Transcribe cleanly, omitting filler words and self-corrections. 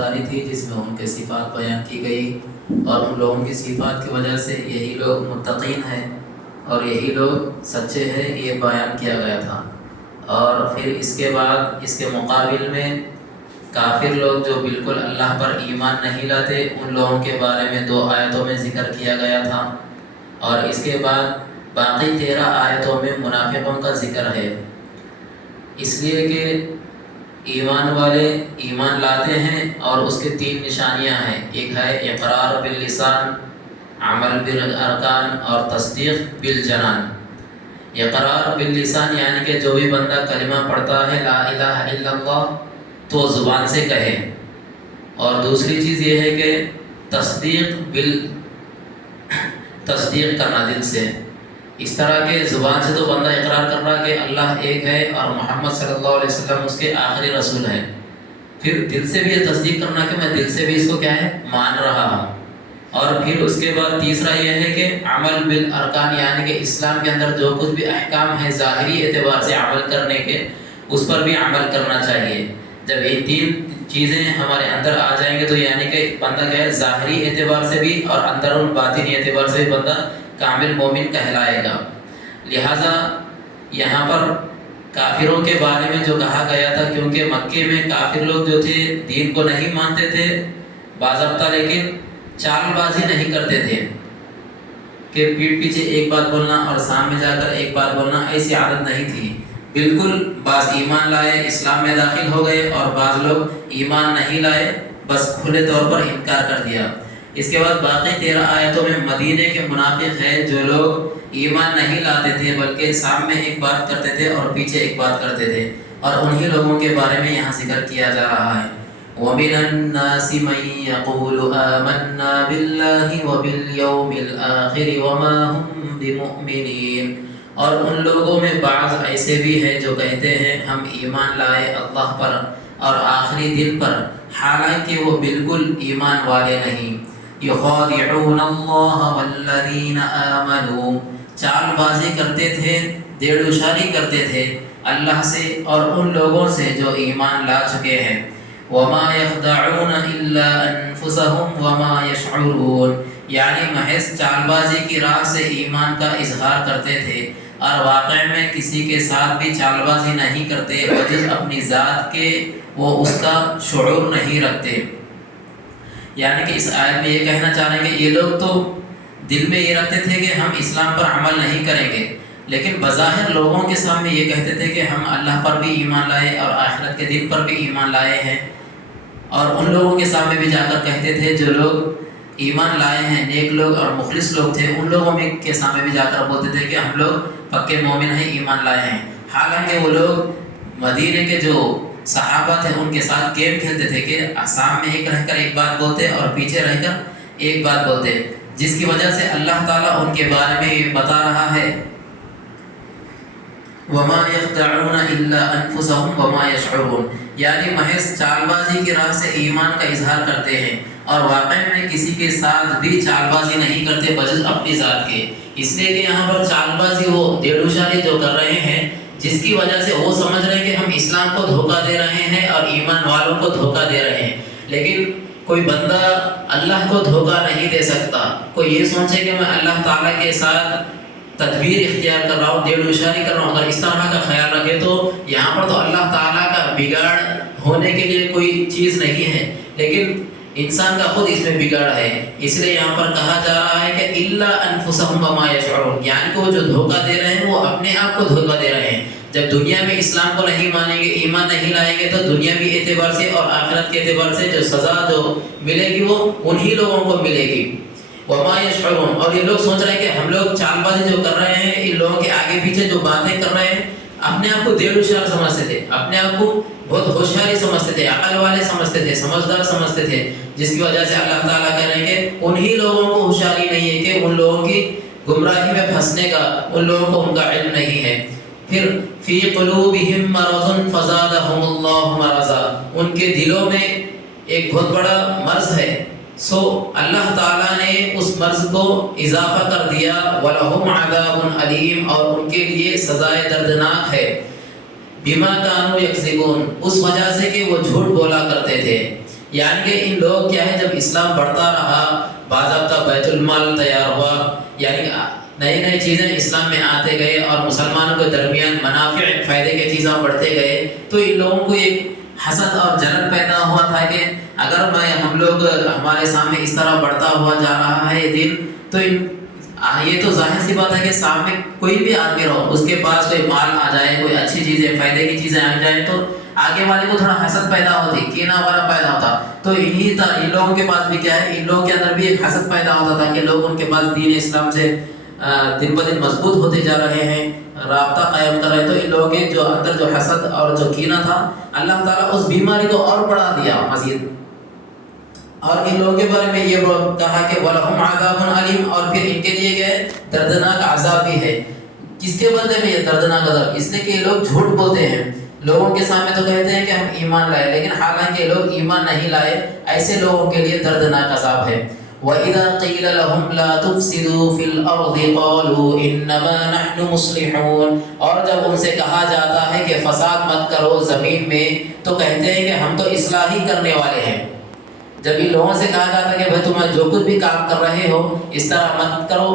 اتاری تھی جس میں ان کے صفات بیان کی گئی، اور ان لوگوں کی صفات کی وجہ سے یہی لوگ متقین ہیں اور یہی لوگ سچے ہیں، یہ بیان کیا گیا تھا۔ اور پھر اس کے بعد اس کے مقابل میں کافر لوگ جو بالکل اللہ پر ایمان نہیں لاتے، ان لوگوں کے بارے میں 2 آیتوں میں ذکر کیا گیا تھا، اور اس کے بعد باقی 13 آیتوں میں منافقوں کا ذکر ہے، اس لیے کہ ایمان والے ایمان لاتے ہیں اور اس کے 3 نشانیاں ہیں، ایک ہے اقرار باللسان، عمل بالارکان اور تصدیق بالجنان۔ اقرار باللسان یعنی کہ جو بھی بندہ کلمہ پڑھتا ہے لا الہ الا اللہ تو زبان سے کہے، اور دوسری چیز یہ ہے کہ تصدیق کرنا دل سے، اس طرح کے زبان سے تو بندہ اقرار کر رہا کہ اللہ ایک ہے اور محمد صلی اللہ علیہ وسلم اس کے آخری رسول ہے، پھر دل سے بھی یہ تصدیق کرنا کہ میں دل سے بھی اس کو کیا ہے مان رہا ہوں، اور پھر اس کے بعد تیسرا یہ ہے کہ عمل بالارکان یعنی کہ اسلام کے اندر جو کچھ بھی احکام ہے ظاہری اعتبار سے عمل کرنے کے، اس پر بھی عمل کرنا چاہیے۔ جب یہ 3 چیزیں ہمارے اندر آ جائیں گے تو یعنی کہ بندہ کیا ہے ظاہری اعتبار سے بھی اور اندرون باطنی اعتبار سے بھی بندہ کامل مومن کہلائے گا۔ لہٰذا یہاں پر کافروں کے بارے میں جو کہا گیا تھا، کیونکہ مکے میں کافر لوگ جو تھے دین کو نہیں مانتے تھے باضابطہ، لیکن چال بازی نہیں کرتے تھے کہ پیٹھ پیچھے ایک بات بولنا اور سامنے جا کر ایک بات بولنا، ایسی عادت نہیں تھی۔ بالکل بعض ایمان لائے اسلام میں داخل ہو گئے اور بعض لوگ ایمان نہیں لائے، بس کھلے طور پر انکار کر دیا۔ اس کے بعد باقی 13 آیتوں میں مدینے کے منافق ہیں جو لوگ ایمان نہیں لاتے تھے بلکہ سامنے ایک بات کرتے تھے اور پیچھے ایک بات کرتے تھے، اور انہی لوگوں کے بارے میں یہاں ذکر کیا جا رہا ہے۔ وَمِنَ النَّاسِ مَن يَقُولُ آمَنَّا بِاللَّهِ وَبِالْيَوْمِ الْآخِرِ وَمَا هُمْ بِمُؤْمِنِينَ، اور ان لوگوں میں بعض ایسے بھی ہیں جو کہتے ہیں ہم ایمان لائے اللہ پر اور آخری دن پر، حالانکہ وہ بالکل ایمان والے نہیں۔ يُخَادِعُونَ اللَّهَ وَالَّذِينَ آمَنُوا، چال بازی کرتے تھے، دیڑ اشاری کرتے تھے اللہ سے اور ان لوگوں سے جو ایمان لا چکے ہیں۔ وَمَا يَخْدَعُونَ إِلَّا أَنفُسَهُمْ وَمَا يَشْعُرُونَ، یعنی محض چال بازی کی راہ سے ایمان کا اظہار کرتے تھے اور واقع میں کسی کے ساتھ بھی چال بازی نہیں کرتے بجز اپنی ذات کے، وہ اس کا شعور نہیں رکھتے۔ یعنی کہ اس آیت میں یہ کہنا چاہ رہے ہیں کہ یہ لوگ تو دل میں یہ رکھتے تھے کہ ہم اسلام پر عمل نہیں کریں گے، لیکن بظاہر لوگوں کے سامنے یہ کہتے تھے کہ ہم اللہ پر بھی ایمان لائے اور آخرت کے دن پر بھی ایمان لائے ہیں، اور ان لوگوں کے سامنے بھی جا کر کہتے تھے جو لوگ ایمان لائے ہیں، نیک لوگ اور مخلص لوگ تھے، ان لوگوں کے سامنے بھی جا کر بولتے تھے کہ ہم لوگ پکے مومن ہیں، ایمان لائے ہیں، حالانکہ وہ لوگ مدینے کے جو صحابہ تھے ان کے ساتھ گیم کھیلتے تھے کہ سامنے ایک رہ کر ایک بات بولتے اور پیچھے رہ کر ایک بات بولتے، جس کی وجہ سے اللہ تعالیٰ ان کے بارے میں یہ بتا رہا ہے وَمَا يَخْدَعُونَ إِلَّا أَنفُسَهُمْ وَمَا يَشْعُرُونَ، یعنی محض چال بازی کی راہ سے ایمان کا اظہار کرتے ہیں اور واقع میں کسی کے ساتھ بھی چال بازی نہیں کرتے بجز اپنی ذات کے، اس لیے کہ یہاں پر چال بازی وہ دیڑ اشاری جو کر رہے ہیں جس کی وجہ سے وہ سمجھ رہے ہیں کہ ہم اسلام کو دھوکہ دے رہے ہیں اور ایمان والوں کو دھوکہ دے رہے ہیں، لیکن کوئی بندہ اللہ کو دھوکہ نہیں دے سکتا۔ کوئی یہ سوچے کہ میں اللہ تعالیٰ کے ساتھ تدبیر اختیار کر رہا ہوں، دیڑ اشاری کر رہا ہوں، اگر اس طرح کا خیال رکھے تو یہاں پر تو اللہ تعالیٰ کا بگاڑ ہونے کے لیے کوئی چیز نہیں ہے، لیکن انسان کا خود اس میں بگاڑ ہے، اس لیے یہاں پر کہا جا رہا ہے کہ إِلَّا أَنفُسَهُمْ وَمَا يَشْعُرُونَ، یعنی کہ وہ جو دھوکہ دے رہے ہیں وہ اپنے آپ کو دھوکہ دے رہے ہیں۔ جب دنیا میں اسلام کو نہیں مانیں گے، ایمان نہیں لائیں گے، تو دنیاوی اعتبار سے اور آخرت کے اعتبار سے جو سزا جو ملے گی وہ انہی لوگوں کو ملے گی۔ وَمَا يَشْعُرُونَ، اور یہ لوگ سوچ رہے ہیں کہ ہم لوگ چال بازی جو کر رہے ہیں، ان لوگوں کے آگے پیچھے جو باتیں کر رہے ہیں، اپنے آپ کو دیڑ اشار سمجھتے تھے، اپنے آپ کو بہت ہوشیاری سمجھتے تھے، عقل والے سمجھتے تھے، سمجھدار سمجھتے تھے، جس کی وجہ سے اللہ تعالیٰ کہہ رہے ہیں کہ انہی لوگوں کو ہوشیاری نہیں ہے کہ ان لوگوں کی گمراہی میں پھنسنے کا ان لوگوں کو ان کا علم نہیں ہے۔ پھر فی قلوبہم مرض فزادہم اللہ مرضا، ان کے دلوں میں ایک بہت بڑا مرض ہے، سو اللہ تعالیٰ نے اس مرض کو اضافہ کر دیا، وَلَهُمْ عَذَابٌ عَلِيمٌ، اور ان کے لیے سزائے دردناک ہے، بِمَا كَانُوا يَكْذِبُونَ، اس وجہ سے کہ وہ جھوٹ بولا کرتے تھے۔ یعنی کہ ان لوگ کیا ہے جب اسلام بڑھتا رہا باضابطہ بیت المال تیار ہوا، یعنی کہ نئی نئی چیزیں اسلام میں آتے گئے اور مسلمانوں کے درمیان منافع فائدے کے چیزیں بڑھتے گئے، تو ان لوگوں کو ایک حسد اور جلن پیدا ہوا تھا کہ اگر ہم لوگ ہمارے سامنے اس طرح بڑھتا ہوا جا رہا ہے دن، تو یہ تو ظاہر سی بات ہے کہ سامنے کوئی بھی آدمی رہو اس کے پاس کوئی مال آ جائے، کوئی اچھی چیزیں فائدے کی چیزیں آ جائیں، تو آگے والے کو تھوڑا حسد پیدا ہوتی، کینہ والا پیدا ہوتا۔ تو ان لوگوں کے پاس بھی کیا ہے، ان لوگوں کے اندر بھی ایک حسد پیدا ہوتا تھا کہ لوگ ان کے پاس دین اسلام سے دن بدن مضبوط ہوتے جا رہے ہیں، رابطہ قائم کر رہے ہیں، تو ان لوگوں کے جو اندر جو حسد اور جو کینہ تھا، اللہ تعالیٰ اس بیماری کو اور بڑھا دیا مزید۔ اور ان لوگوں کے بارے میں یہ کہا کہ وَلَهُمْ عَذَابٌ عَلِيمٌ، اور پھر ان کے لیے کیا ہے، دردناک عذاب بھی ہے۔ کس کے بدلے میں یہ دردناک عذاب؟ اس لیے کہ یہ لوگ جھوٹ بولتے ہیں، لوگوں کے سامنے تو کہتے ہیں کہ ہم ایمان لائے، لیکن حالانکہ لوگ ایمان نہیں لائے، ایسے لوگوں کے لیے دردناک عذاب ہے۔ وَإِذَا قِيلَ لَهُمْ لَا تُفْسِدُوا فِي الْأَرْضِ قَالُوا إِنَّمَا نَحْنُ مُصْلِحُونَ، اور جب ان سے کہا جاتا ہے کہ فساد مت کرو زمین میں، تو کہتے ہیں کہ ہم تو اصلاح ہی کرنے والے ہیں۔ جب ان لوگوں سے کہا جاتا ہے کہ بھائی تم جو کچھ بھی کام کر رہے ہو اس طرح مت کرو،